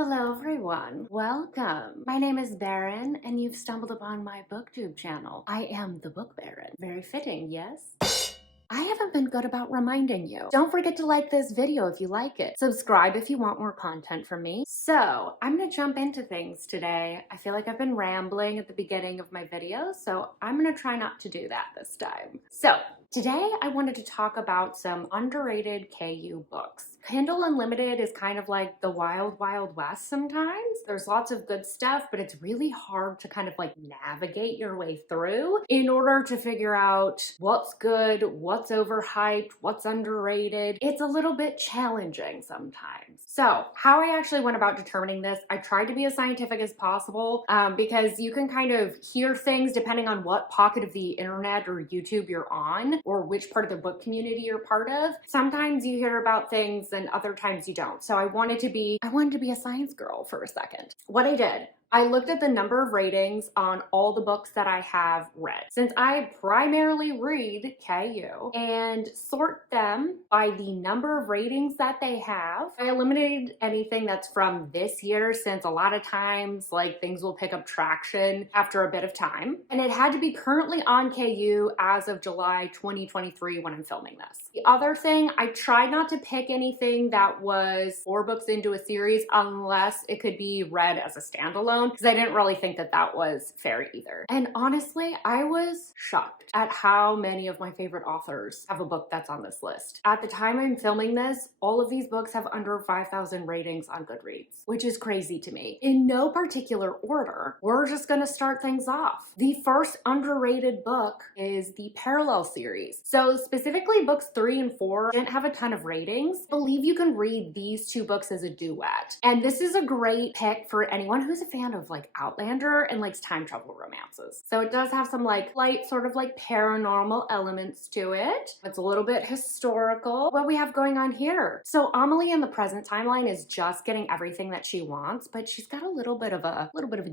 Hello everyone, welcome. My name is Baron and you've stumbled upon my booktube channel. I am the Book Baron. Very fitting, yes? I haven't been good about reminding you. Don't forget to like this video if you like it. Subscribe if you want more content from me. So, I'm gonna jump into things today. I feel like I've been rambling at the beginning of my videos, so I'm gonna try not to do that this time. So, today I wanted to talk about some underrated KU books. Kindle Unlimited is kind of like the wild, wild west sometimes. There's lots of good stuff, but it's really hard to kind of like navigate your way through in order to figure out what's good, what's overhyped, what's underrated. It's a little bit challenging sometimes. So how I actually went about determining this, I tried to be as scientific as possible because you can kind of hear things depending on what pocket of the internet or YouTube you're on or which part of the book community you're part of. Sometimes you hear about things and other times you don't. So I wanted to be a science girl for a second. What I did, I looked at the number of ratings on all the books that I have read. Since I primarily read KU and sort them by the number of ratings that they have, I eliminated anything that's from this year since a lot of times like things will pick up traction after a bit of time. And it had to be currently on KU as of July 2023 when I'm filming this. The other thing, I tried not to pick anything that was 4 books into a series unless it could be read as a standalone, because I didn't really think that that was fair either. And honestly, I was shocked at how many of my favorite authors have a book that's on this list. At the time I'm filming this, all of these books have under 5,000 ratings on Goodreads, which is crazy to me. In no particular order, we're just gonna start things off. The first underrated book is the Parallel series. So specifically books 3 and 4 didn't have a ton of ratings. I believe you can read these 2 books as a duet. And this is a great pick for anyone who's a fan of like Outlander and likes time travel romances. So it does have some like light sort of like paranormal elements to it. It's a little bit historical. What we have going on here. So Amelie in the present timeline is just getting everything that she wants, but she's got a little bit of a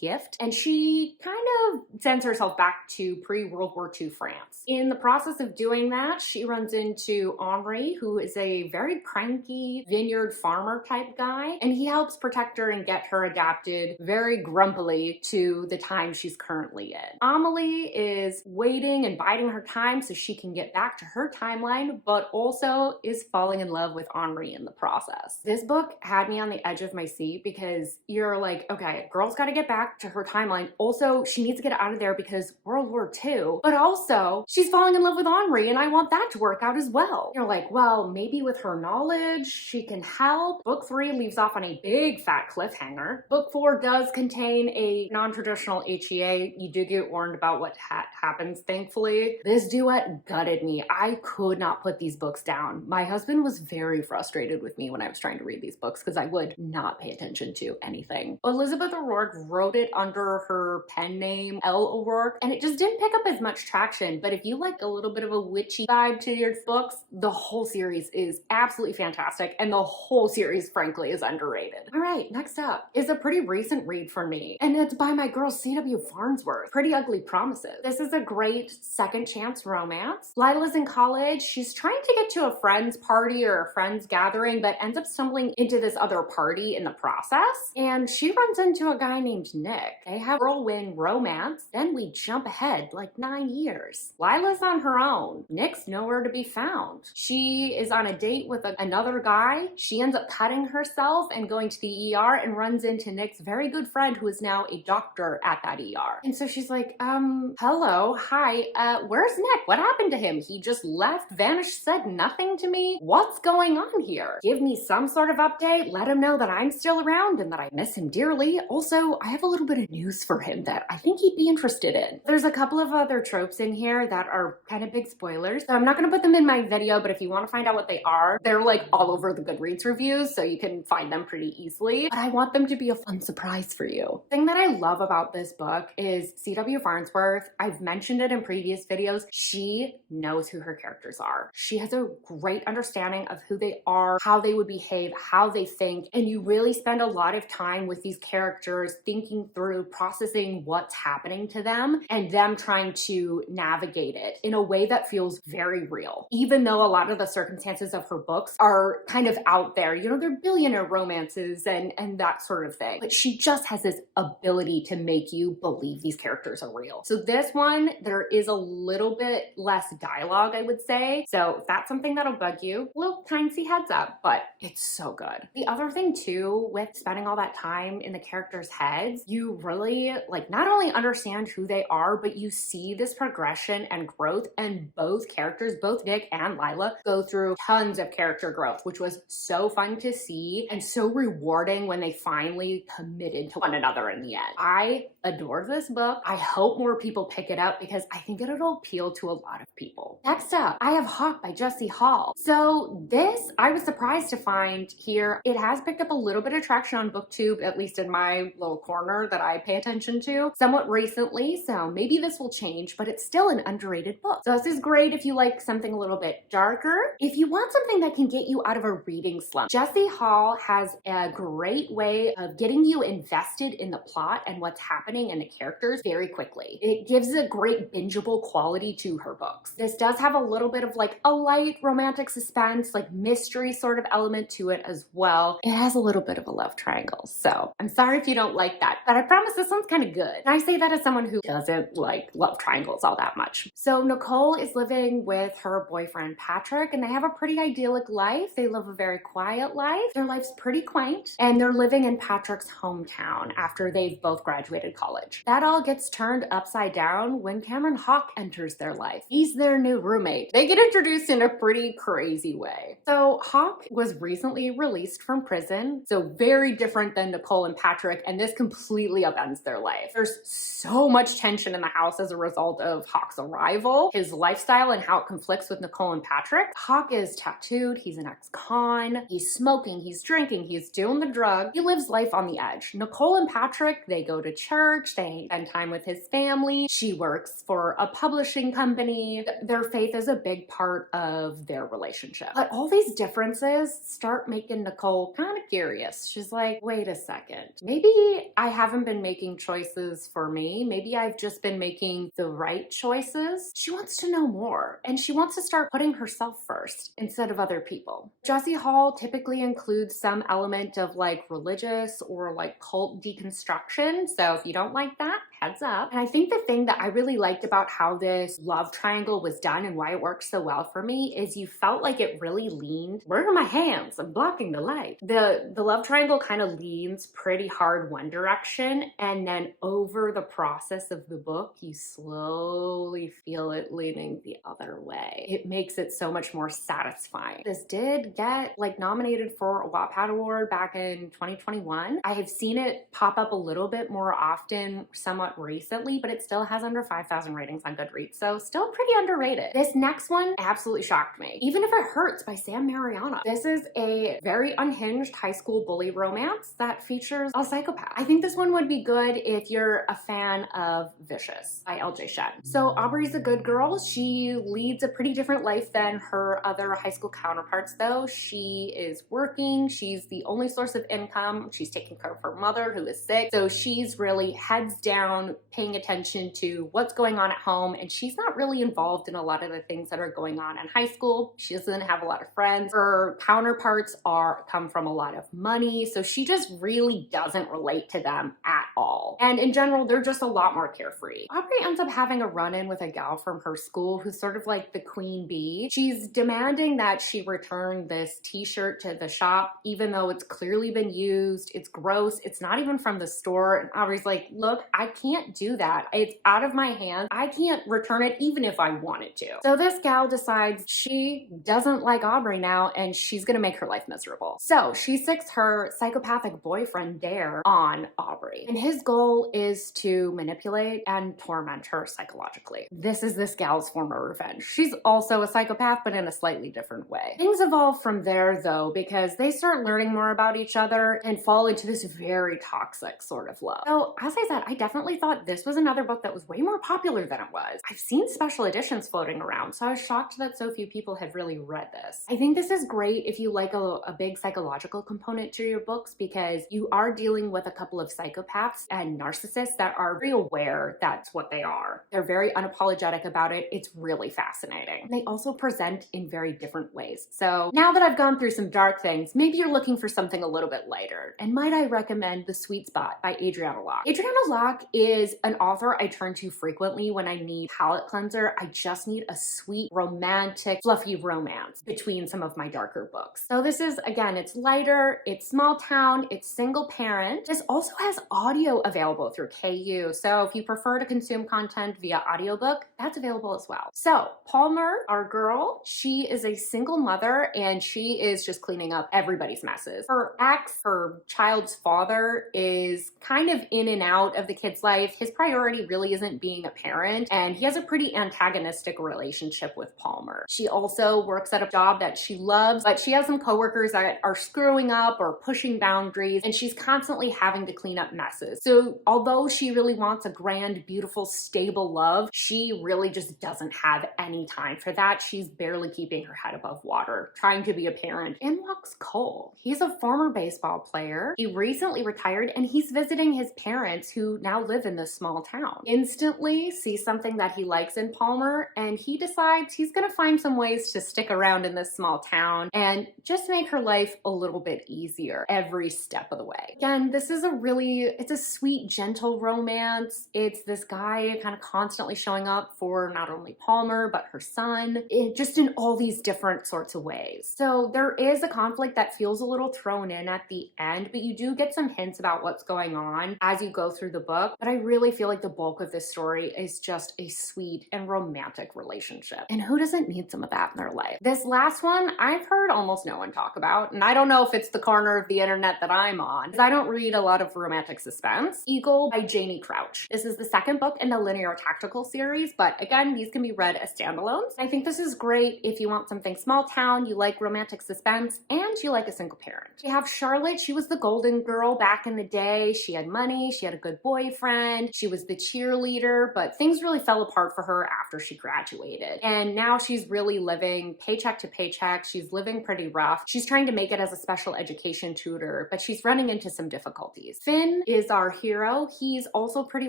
gift, and she kind of sends herself back to pre-World War II France. In the process of doing that, she runs into Henri, who is a very cranky vineyard farmer type guy, and he helps protect her and get her adapted very grumpily to the time she's currently in. Amelie is waiting and biding her time so she can get back to her timeline, but also is falling in love with Henri in the process. This book had me on the edge of my seat because you're like, okay, girl's got to get back to her timeline. Also, she needs to get out of there because World War II, but also she's falling in love with Henri and I want that to work out as well. You're like, well, maybe with her knowledge, she can help. Book 3 leaves off on a big fat cliffhanger. Book 4 does contain a non-traditional HEA. You do get warned about what happens, thankfully. This duet gutted me. I could not put these books down. My husband was very frustrated with me when I was trying to read these books because I would not pay attention to anything. Elizabeth O'Rourke wrote it under her pen name, Elle O'Rourke, and it just didn't pick up as much traction. But if you like a little bit of a witchy vibe to your books, the whole series is absolutely fantastic, and the whole series, frankly, is underrated. All right, next up is a pretty recent read for me, and it's by my girl C.W. Farnsworth, Pretty Ugly Promises. This is a great second chance romance. Lila's in college. She's trying to get to a friend's party or a friend's gathering, but ends up stumbling into this other party in the process, and she runs into a guy named Nick. They have a whirlwind romance. Then we jump ahead like 9 years. Lila's on her own. Nick's nowhere to be found. She is on a date with another guy. She ends up cutting herself and going to the ER and runs into Nick's very good friend who is now a doctor at that ER. And so she's like, hello, hi, where's Nick? What happened to him? He just left, vanished, said nothing to me. What's going on here? Give me some sort of update. Let him know that I'm still around and that I miss him dearly. Also, I have a little bit of news for him that I think he'd be interested in. There's a couple of other tropes in here that are kind of big spoilers, so I'm not gonna put them in my video, but if you want to find out what they are, they're like all over the Goodreads reviews, so you can find them pretty easily. But I want them to be a fun surprise for for you. The thing that I love about this book is C.W. Farnsworth. I've mentioned it in previous videos. She knows who her characters are. She has a great understanding of who they are, how they would behave, how they think, and you really spend a lot of time with these characters thinking through, processing what's happening to them, and them trying to navigate it in a way that feels very real. Even though a lot of the circumstances of her books are kind of out there, you know, they're billionaire romances and that sort of thing. But she just has this ability to make you believe these characters are real. So this one, there is a little bit less dialogue, I would say. So if that's something that'll bug you, little tiny heads up, but it's so good. The other thing too, with spending all that time in the characters' heads, you really like not only understand who they are, but you see this progression and growth, and both characters, both Nick and Lila, go through tons of character growth, which was so fun to see and so rewarding when they finally committed to one another in the end. I adore this book. I hope more people pick it up because I think it'll appeal to a lot of people. Next up, I have Hawk by Jesse Hall. So this, I was surprised to find here. It has picked up a little bit of traction on BookTube, at least in my little corner that I pay attention to, somewhat recently, so maybe this will change, but it's still an underrated book. So this is great if you like something a little bit darker. If you want something that can get you out of a reading slump, Jesse Hall has a great way of getting you invested in the plot and what's happening and the characters very quickly. It gives a great bingeable quality to her books. This does have a little bit of like a light romantic suspense, like mystery sort of element to it as well. It has a little bit of a love triangle, so I'm sorry if you don't like that, but I promise this one's kind of good. And I say that as someone who doesn't like love triangles all that much. So Nicole is living with her boyfriend Patrick, and they have a pretty idyllic life. They live a very quiet life. Their life's pretty quaint, and they're living in Patrick's hometown after they've both graduated college. That all gets turned upside down when Cameron Hawk enters their life. He's their new roommate. They get introduced in a pretty crazy way. So Hawk was recently released from prison, so very different than Nicole and Patrick, and this completely upends their life. There's so much tension in the house as a result of Hawk's arrival, his lifestyle, and how it conflicts with Nicole and Patrick. Hawk is tattooed, he's an ex-con, he's smoking, he's drinking, he's doing the drug. He lives life on the edge. Nicole and Patrick, they go to church, they spend time with his family. She works for a publishing company. Their faith is a big part of their relationship. But all these differences start making Nicole kind of curious. She's like, wait a second, maybe I haven't been making choices for me. Maybe I've just been making the right choices. She wants to know more, and she wants to start putting herself first instead of other people. Jesse Hall typically includes some element of like religious or like cult deconstruction, so if you don't like that, heads up. And I think the thing that I really liked about how this love triangle was done and why it worked so well for me is you felt like it really leaned, where are my hands? I'm blocking the light. The love triangle kind of leans pretty hard one direction, and then over the process of the book, you slowly feel it leaning the other way. It makes it so much more satisfying. This did get like nominated for a Wattpad Award back in 2021. I have seen it pop up a little bit more often somewhat recently, but it still has under 5,000 ratings on Goodreads, so still pretty underrated. This next one absolutely shocked me. Even If It Hurts by Sam Mariano. This is a very unhinged high school bully romance that features a psychopath. I think this one would be good if you're a fan of Vicious by LJ Shen. So Aubrey's a good girl. She leads a pretty different life than her other high school counterparts though. She is working. She's the only source of income. She's taking care of her mother who is sick. So she's really heads down paying attention to what's going on at home, and she's not really involved in a lot of the things that are going on in high school. She doesn't have a lot of friends. Her counterparts come from a lot of money, so she just really doesn't relate to them at all. And in general, they're just a lot more carefree. Aubrey ends up having a run-in with a gal from her school who's sort of like the queen bee. She's demanding that she return this t-shirt to the shop, even though it's clearly been used. It's gross. It's not even from the store. And Aubrey's like, look, I can't do that. It's out of my hands. I can't return it even if I wanted to. So this gal decides she doesn't like Aubrey now and she's gonna make her life miserable. So she sicks her psychopathic boyfriend Dare on Aubrey. And his goal is to manipulate and torment her psychologically. This is this gal's form of revenge. She's also a psychopath, but in a slightly different way. Things evolve from there though, because they start learning more about each other and fall into this very toxic sort of love. So as I said, I definitely thought this was another book that was way more popular than it was. I've seen special editions floating around, so I was shocked that so few people had really read this. I think this is great if you like a big psychological component to your books, because you are dealing with a couple of psychopaths and narcissists that are very aware that's what they are. They're very unapologetic about it. It's really fascinating. They also present in very different ways. So now that I've gone through some dark things, maybe you're looking for something a little bit lighter. And might I recommend The Sweet Spot by Adriana Locke. Adriana Locke is an author I turn to frequently when I need palate cleanser. I just need a sweet, romantic, fluffy romance between some of my darker books. So this is, again, it's lighter, it's small town, it's single parent. This also has audio available through KU. So if you prefer to consume content via audiobook, that's available as well. So Palmer, our girl, she is a single mother and she is just cleaning up everybody's messes. Her ex, her child's father, is kind of in and out of the kid's life. His priority really isn't being a parent, and he has a pretty antagonistic relationship with Palmer. She also works at a job that she loves, but she has some coworkers that are screwing up or pushing boundaries, and she's constantly having to clean up messes. So although she really wants a grand, beautiful, stable love, she really just doesn't have any time for that. She's barely keeping her head above water, trying to be a parent. In walks Cole. He's a former baseball player. He recently retired and he's visiting his parents who now live in this small town. Instantly sees something that he likes in Palmer and he decides he's gonna find some ways to stick around in this small town and just make her life a little bit easier every step of the way. Again, this is it's a sweet, gentle romance. It's this guy kind of constantly showing up for not only Palmer, but her son, just in all these different sorts of ways. So there is a conflict that feels a little thrown in at the end, but you do get some hints about what's going on as you go through the book. But I really feel like the bulk of this story is just a sweet and romantic relationship. And who doesn't need some of that in their life? This last one, I've heard almost no one talk about, and I don't know if it's the corner of the internet that I'm on, because I don't read a lot of romantic suspense. Eagle by Janie Crouch. This is the second book in the Linear Tactical series, but again, these can be read as standalones. I think this is great if you want something small town, you like romantic suspense, and you like a single parent. We have Charlotte. She was the golden girl back in the day. She had money, she had a good boyfriend, she was the cheerleader, but things really fell apart for her after she graduated. And now she's really living paycheck to paycheck. She's living pretty rough. She's trying to make it as a special education tutor, but she's running into some difficulties. Finn is our hero. He's also pretty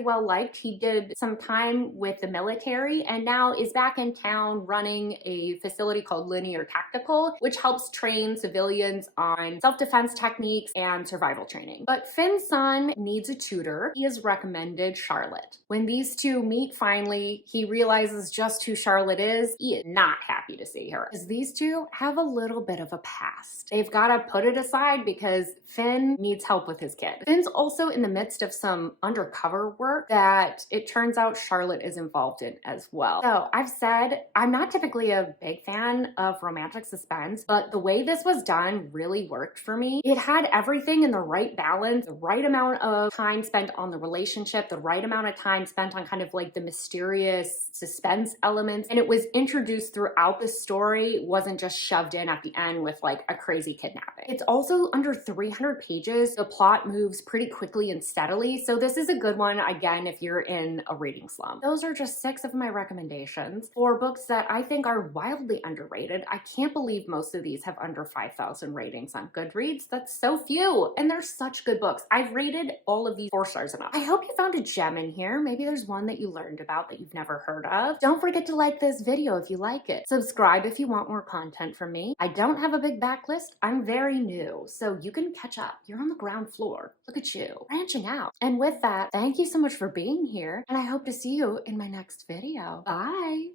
well liked. He did some time with the military and now is back in town running a facility called Linear Tactical, which helps train civilians on self-defense techniques and survival training. But Finn's son needs a tutor. He has recommended Charlotte. When these two meet finally, he realizes just who Charlotte is. He is not happy to see her, as these two have a little bit of a past. They've got to put it aside because Finn needs help with his kid. Finn's also in the midst of some undercover work that it turns out Charlotte is involved in as well. So I've said I'm not typically a big fan of romantic suspense, but the way this was done really worked for me. It had everything in the right balance, the right amount of time spent on the relationship, the right amount of time spent on kind of like the mysterious suspense elements, and it was introduced throughout the story. It wasn't just shoved in at the end with like a crazy kidnapping. It's also under 300 pages. The plot moves pretty quickly and steadily, so this is a good one, again, if you're in a reading slump. Those are just 6 of my recommendations for books that I think are wildly underrated. I can't believe most of these have under 5,000 ratings on Goodreads. That's so few, and they're such good books. I've rated all of these 4 stars and up. I hope you found a gem in here. Maybe there's one that you learned about that you've never heard of. Don't forget to like this video if you like it. Subscribe if you want more content from me. I don't have a big backlist. I'm very new, so you can catch up. You're on the ground floor. Look at you, branching out. And with that, thank you so much for being here, and I hope to see you in my next video. Bye!